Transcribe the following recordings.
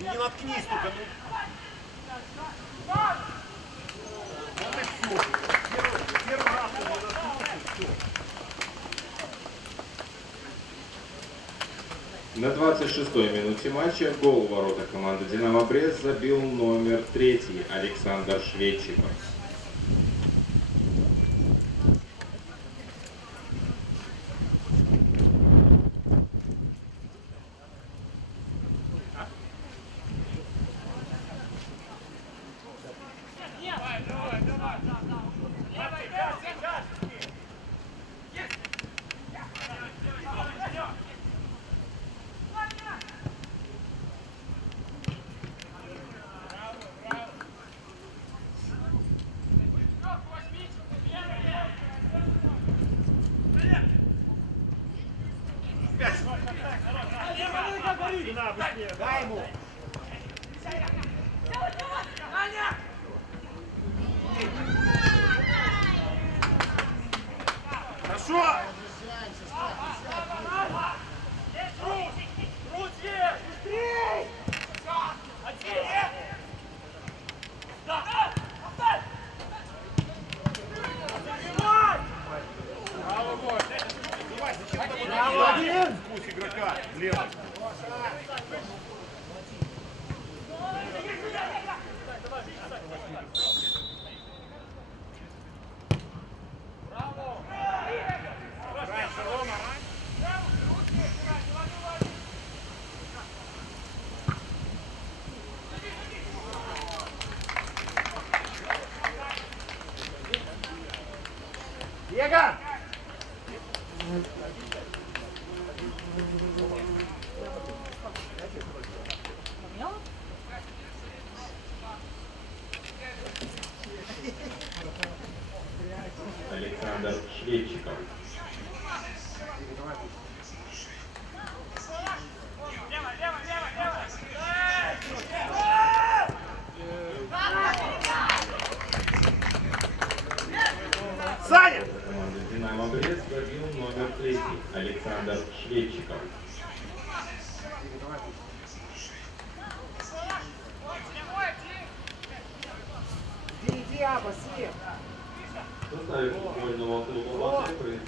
Ну не наткнись только, ну. Вот и все. Первый раз он не наткнулся, все. На 26-й минуте матча гол в ворота команды «Динамо Брест» забил номер 3 Александр Шведчиков. Дай ему! Хорошо! Зачем пусть игрока левый. Диего! Александр Шведчиков. Саня! Команда «Динамо Брест» забил номер 3 Александр Шведчиков. Иди, Аба, съем! В составе футбольного клуба «Москвы»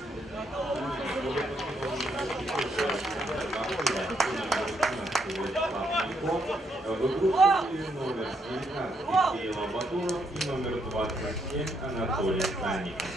в игру вступили номер 19 Кирилл Батуров и номер 27 Анатолий Санников.